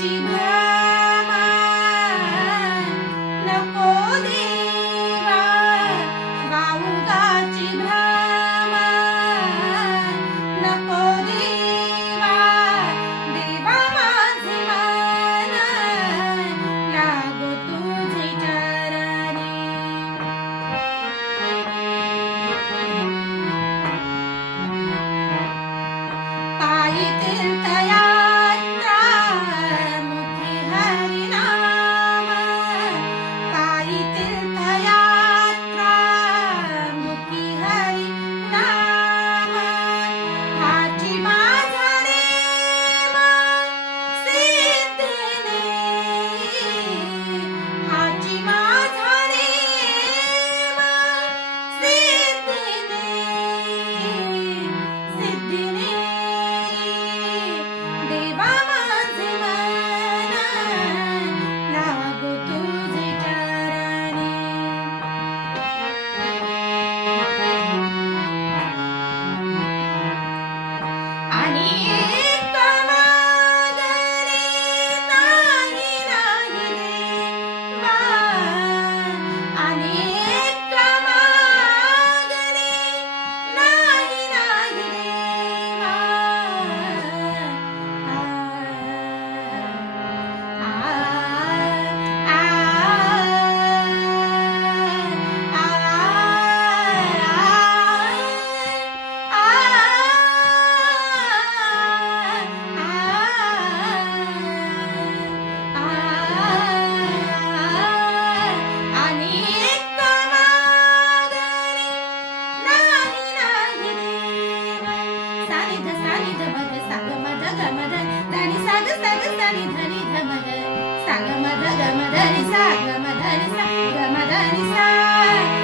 Fatima. Annie. Sagamadha, Gamadha, Sagamadha, Gamadha, Sagamadha, Gamadha, Sagamadha, Gamadha, Sagamadha, Gamadha, Sagamadha, Gamadha, Sagamadha, Gamadha, Sagamadha, Gamadha, Sagamadha,